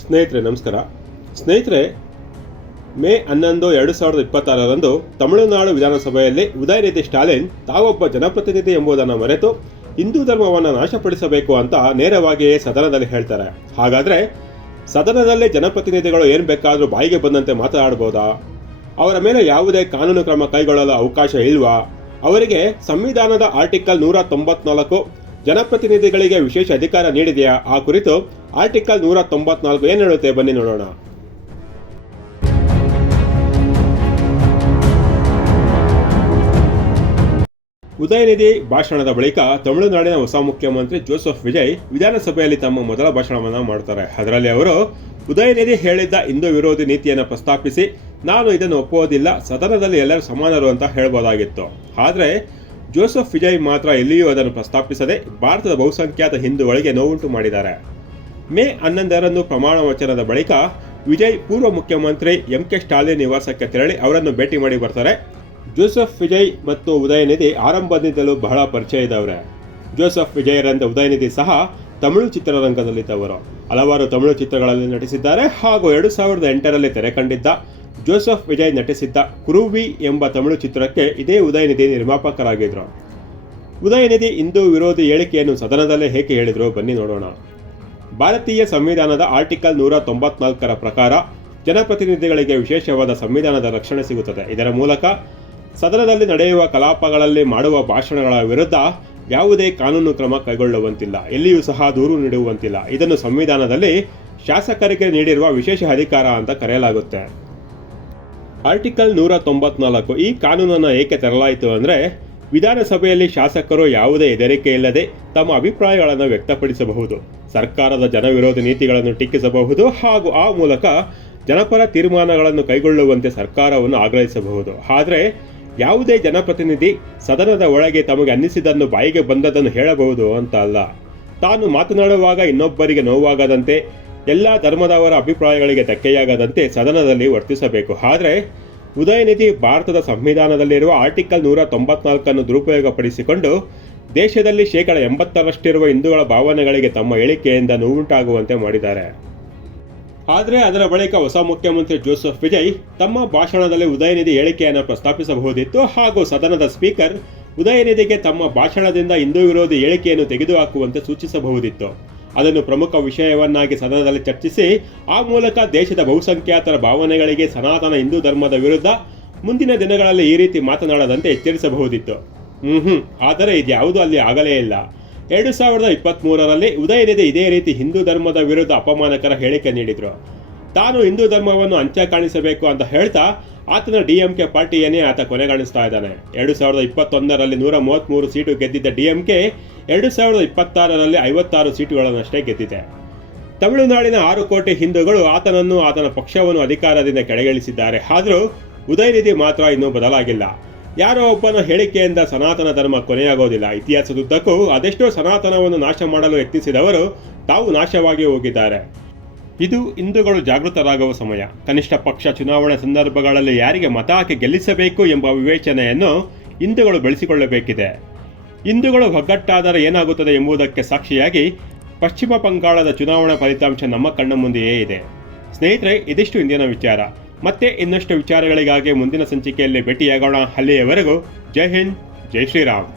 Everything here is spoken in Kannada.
ಸ್ನೇಹಿತರೆ ನಮಸ್ಕಾರ. ಸ್ನೇಹಿತರೆ, ಮೇ 11, 2026ರಂದು ತಮಿಳುನಾಡು ವಿಧಾನಸಭೆಯಲ್ಲಿ ಉದಯನಿಧಿ ಸ್ಟಾಲಿನ್ ತಾವೊಬ್ಬ ಜನಪ್ರತಿನಿಧಿ ಎಂಬುದನ್ನು ಮರೆತು ಹಿಂದೂ ಧರ್ಮವನ್ನು ನಾಶಪಡಿಸಬೇಕು ಅಂತ ನೇರವಾಗಿಯೇ ಸದನದಲ್ಲಿ ಹೇಳ್ತಾರೆ. ಹಾಗಾದರೆ ಸದನದಲ್ಲಿ ಜನಪ್ರತಿನಿಧಿಗಳು ಏನು ಬೇಕಾದರೂ ಬಾಯಿಗೆ ಬಂದಂತೆ ಮಾತನಾಡಬಹುದಾ? ಅವರ ಮೇಲೆ ಯಾವುದೇ ಕಾನೂನು ಕ್ರಮ ಕೈಗೊಳ್ಳಲು ಅವಕಾಶ ಇಲ್ವಾ? ಅವರಿಗೆ ಸಂವಿಧಾನದ ಆರ್ಟಿಕಲ್ 194 ಜನಪ್ರತಿನಿಧಿಗಳಿಗೆ ವಿಶೇಷ ಅಧಿಕಾರ ನೀಡಿದೆಯಾ? ಆ ಕುರಿತು ಆರ್ಟಿಕಲ್ 194 ಏನು ಹೇಳುತ್ತೆ, ಬನ್ನಿ ನೋಡೋಣ. ಉದಯನಿಧಿ ಭಾಷಣದ ಬಳಿಕ ತಮಿಳುನಾಡಿನ ಹೊಸ ಮುಖ್ಯಮಂತ್ರಿ ಜೋಸೆಫ್ ವಿಜಯ್ ವಿಧಾನಸಭೆಯಲ್ಲಿ ತಮ್ಮ ಮೊದಲ ಭಾಷಣವನ್ನು ಮಾಡ್ತಾರೆ. ಅದರಲ್ಲಿ ಅವರು ಉದಯನಿಧಿ ಹೇಳಿದ್ದ ಹಿಂದೂ ವಿರೋಧಿ ನೀತಿಯನ್ನು ಪ್ರಸ್ತಾಪಿಸಿ, ನಾನು ಇದನ್ನು ಒಪ್ಪುವುದಿಲ್ಲ, ಸದನದಲ್ಲಿ ಎಲ್ಲರೂ ಸಮಾನರು ಅಂತ ಹೇಳ್ಬೋದಾಗಿತ್ತು. ಆದರೆ ಜೋಸೆಫ್ ವಿಜಯ್ ಮಾತ್ರ ಎಲ್ಲಿಯೂ ಅದನ್ನು ಪ್ರಸ್ತಾಪಿಸದೆ ಭಾರತದ ಬಹುಸಂಖ್ಯಾತ ಹಿಂದೂಗಳಿಗೆ ನೋವುಂಟು ಮಾಡಿದ್ದಾರೆ. ಮೇ 11ರಂದು ಪ್ರಮಾಣ ವಚನದ ಬಳಿಕ ವಿಜಯ್ ಪೂರ್ವ ಮುಖ್ಯಮಂತ್ರಿ MK ಸ್ಟಾಲಿನ್ ನಿವಾಸಕ್ಕೆ ತೆರಳಿ ಅವರನ್ನು ಭೇಟಿ ಮಾಡಿ ಬರ್ತಾರೆ. ಜೋಸೆಫ್ ವಿಜಯ್ ಮತ್ತು ಉದಯನಿಧಿ ಆರಂಭದಿಂದಲೂ ಬಹಳ ಪರಿಚಯ ಇದ್ದವರೇ. ಜೋಸೆಫ್ ವಿಜಯರಂತೆ ಉದಯನಿಧಿ ಸಹ ತಮಿಳು ಚಿತ್ರರಂಗದಲ್ಲಿದ್ದವರು. ಹಲವಾರು ತಮಿಳು ಚಿತ್ರಗಳಲ್ಲಿ ನಟಿಸಿದ್ದಾರೆ ಹಾಗೂ 2008ರಲ್ಲಿ ತೆರೆ ಕಂಡಿದ್ದ ಜೋಸೆಫ್ ವಿಜಯ್ ನಟಿಸಿದ್ದ ಕುರುವಿ ಎಂಬ ತಮಿಳು ಚಿತ್ರಕ್ಕೆ ಇದೇ ಉದಯನಿಧಿ ನಿರ್ಮಾಪಕರಾಗಿದ್ದರು. ಉದಯನಿಧಿ ಹಿಂದೂ ವಿರೋಧಿ ಹೇಳಿಕೆಯನ್ನು ಸದನದಲ್ಲೇ ಹೇಗೆ ಹೇಳಿದ್ರು, ಬನ್ನಿ ನೋಡೋಣ. ಭಾರತೀಯ ಸಂವಿಧಾನದ ಆರ್ಟಿಕಲ್ 194ರ ಪ್ರಕಾರ ಜನಪ್ರತಿನಿಧಿಗಳಿಗೆ ವಿಶೇಷವಾದ ಸಂವಿಧಾನದ ರಕ್ಷಣೆ ಸಿಗುತ್ತದೆ. ಇದರ ಮೂಲಕ ಸದನದಲ್ಲಿ ನಡೆಯುವ ಕಲಾಪಗಳಲ್ಲಿ ಮಾಡುವ ಭಾಷಣಗಳ ವಿರುದ್ಧ ಯಾವುದೇ ಕಾನೂನು ಕ್ರಮ ಕೈಗೊಳ್ಳುವಂತಿಲ್ಲ, ಎಲ್ಲಿಯೂ ಸಹ ದೂರು ನೀಡುವಂತಿಲ್ಲ. ಇದನ್ನು ಸಂವಿಧಾನದಲ್ಲಿ ಶಾಸಕರಿಗೆ ನೀಡಿರುವ ವಿಶೇಷ ಅಧಿಕಾರ ಅಂತ ಕರೆಯಲಾಗುತ್ತೆ. ಆರ್ಟಿಕಲ್ 194 ಈ ಕಾನೂನನ್ನು ಏಕೆ ತರಲಾಯಿತು ಅಂದರೆ, ವಿಧಾನಸಭೆಯಲ್ಲಿ ಶಾಸಕರು ಯಾವುದೇ ಹೆದರಿಕೆ ಇಲ್ಲದೆ ತಮ್ಮ ಅಭಿಪ್ರಾಯಗಳನ್ನು ವ್ಯಕ್ತಪಡಿಸಬಹುದು, ಸರ್ಕಾರದ ಜನವಿರೋಧಿ ನೀತಿಗಳನ್ನು ಟೀಕಿಸಬಹುದು ಹಾಗೂ ಆ ಮೂಲಕ ಜನಪರ ತೀರ್ಮಾನಗಳನ್ನು ಕೈಗೊಳ್ಳುವಂತೆ ಸರ್ಕಾರವನ್ನು ಆಗ್ರಹಿಸಬಹುದು. ಆದರೆ ಯಾವುದೇ ಜನಪ್ರತಿನಿಧಿ ಸದನದ ಒಳಗೆ ತಮಗೆ ಅನ್ನಿಸಿದ್ದನ್ನು ಬಾಯಿಗೆ ಬಂದದನ್ನು ಹೇಳಬಹುದು ಅಂತ ಅಲ್ಲ. ತಾನು ಮಾತನಾಡುವಾಗ ಇನ್ನೊಬ್ಬರಿಗೆ ನೋವಾಗದಂತೆ, ಎಲ್ಲ ಧರ್ಮದವರ ಅಭಿಪ್ರಾಯಗಳಿಗೆ ಧಕ್ಕೆಯಾಗದಂತೆ ಸದನದಲ್ಲಿ ವರ್ತಿಸಬೇಕು. ಆದರೆ ಉದಯನಿಧಿ ಭಾರತದ ಸಂವಿಧಾನದಲ್ಲಿರುವ ಆರ್ಟಿಕಲ್ 194 ದುರುಪಯೋಗಪಡಿಸಿಕೊಂಡು ದೇಶದಲ್ಲಿ 80% ಹಿಂದೂಗಳ ಭಾವನೆಗಳಿಗೆ ತಮ್ಮ ಹೇಳಿಕೆಯಿಂದ ನೋವುಂಟಾಗುವಂತೆ ಮಾಡಿದ್ದಾರೆ. ಆದರೆ ಅದರ ಬಳಿಕ ಹೊಸ ಮುಖ್ಯಮಂತ್ರಿ ಜೋಸೆಫ್ ವಿಜಯ್ ತಮ್ಮ ಭಾಷಣದಲ್ಲಿ ಉದಯನಿಧಿ ಹೇಳಿಕೆಯನ್ನು ಪ್ರಸ್ತಾಪಿಸಬಹುದಿತ್ತು ಹಾಗೂ ಸದನದ ಸ್ಪೀಕರ್ ಉದಯನಿಧಿಗೆ ತಮ್ಮ ಭಾಷಣದಿಂದ ಹಿಂದೂ ವಿರೋಧಿ ಹೇಳಿಕೆಯನ್ನು ತೆಗೆದುಹಾಕುವಂತೆ ಸೂಚಿಸಬಹುದಿತ್ತು. ಅದನ್ನು ಪ್ರಮುಖ ವಿಷಯವನ್ನಾಗಿ ಸದನದಲ್ಲಿ ಚರ್ಚಿಸಿ ಆ ಮೂಲಕ ದೇಶದ ಬಹುಸಂಖ್ಯಾತರ ಭಾವನೆಗಳಿಗೆ ಸನಾತನ ಹಿಂದೂ ಧರ್ಮದ ವಿರುದ್ಧ ಮುಂದಿನ ದಿನಗಳಲ್ಲಿ ಈ ರೀತಿ ಮಾತನಾಡದಂತೆ ಎಚ್ಚರಿಸಬಹುದಿತ್ತು. ಆದರೆ ಇದ್ಯಾವುದೂ ಅಲ್ಲಿ ಆಗಲೇ ಇಲ್ಲ. 2023ರಲ್ಲಿ ಉದಯನಿಧಿ ಇದೇ ರೀತಿ ಹಿಂದೂ ಧರ್ಮದ ವಿರುದ್ಧ ಅಪಮಾನಕರ ಹೇಳಿಕೆ ನೀಡಿದ್ರು. ತಾನು ಹಿಂದೂ ಧರ್ಮವನ್ನು ಅಂಚ ಕಾಣಿಸಬೇಕು ಅಂತ ಹೇಳ್ತಾ ಆತನ DMK ಪಾರ್ಟಿಯನ್ನೇ ಆತ ಕೊನೆಗಾಣಿಸ್ತಾ ಇದ್ದಾನೆ. 2021ರಲ್ಲಿ 133 ಸೀಟು ಗೆದ್ದಿದ್ದ DMK 2026ರಲ್ಲಿ 56 ಸೀಟುಗಳನ್ನಷ್ಟೇ ಗೆದ್ದಿದೆ. ತಮಿಳುನಾಡಿನ 6 ಕೋಟಿ ಹಿಂದೂಗಳು ಆತನನ್ನು, ಆತನ ಪಕ್ಷವನ್ನು ಅಧಿಕಾರದಿಂದ ಕೆಳಗಿಳಿಸಿದ್ದಾರೆ. ಆದರೂ ಉದಯನಿಧಿ ಮಾತ್ರ ಇನ್ನೂ ಬದಲಾಗಿಲ್ಲ. ಯಾರೋ ಒಬ್ಬನ ಹೇಳಿಕೆಯಿಂದ ಸನಾತನ ಧರ್ಮ ಕೊನೆಯಾಗೋದಿಲ್ಲ. ಇತಿಹಾಸದುದ್ದಕ್ಕೂ ಅದೆಷ್ಟೋ ಸನಾತನವನ್ನು ನಾಶ ಮಾಡಲು ಯತ್ನಿಸಿದವರು ತಾವು ನಾಶವಾಗಿ ಹೋಗಿದ್ದಾರೆ. ಇದು ಹಿಂದೂಗಳು ಜಾಗೃತರಾಗುವ ಸಮಯ. ಕನಿಷ್ಠ ಪಕ್ಷ ಚುನಾವಣೆ ಸಂದರ್ಭಗಳಲ್ಲಿ ಯಾರಿಗೆ ಮತ ಹಾಕಿ ಗೆಲ್ಲಿಸಬೇಕು ಎಂಬ ವಿವೇಚನೆಯನ್ನು ಹಿಂದೂಗಳು ಬೆಳೆಸಿಕೊಳ್ಳಬೇಕಿದೆ. ಹಿಂದೂಗಳು ಒಗ್ಗಟ್ಟಾದರೆ ಏನಾಗುತ್ತದೆ ಎಂಬುದಕ್ಕೆ ಸಾಕ್ಷಿಯಾಗಿ ಪಶ್ಚಿಮ ಬಂಗಾಳದ ಚುನಾವಣಾ ಫಲಿತಾಂಶ ನಮ್ಮ ಕಣ್ಣ ಮುಂದೆಯೇ ಇದೆ. ಸ್ನೇಹಿತರೆ, ಇದಿಷ್ಟು ಇಂದಿನ ವಿಚಾರ. ಮತ್ತೆ ಇನ್ನಷ್ಟು ವಿಚಾರಗಳಿಗಾಗಿ ಮುಂದಿನ ಸಂಚಿಕೆಯಲ್ಲಿ ಭೇಟಿಯಾಗೋಣ. ಅಲ್ಲಿಯವರೆಗೂ ಜೈ ಹಿಂದ್, ಜೈ ಶ್ರೀರಾಮ್.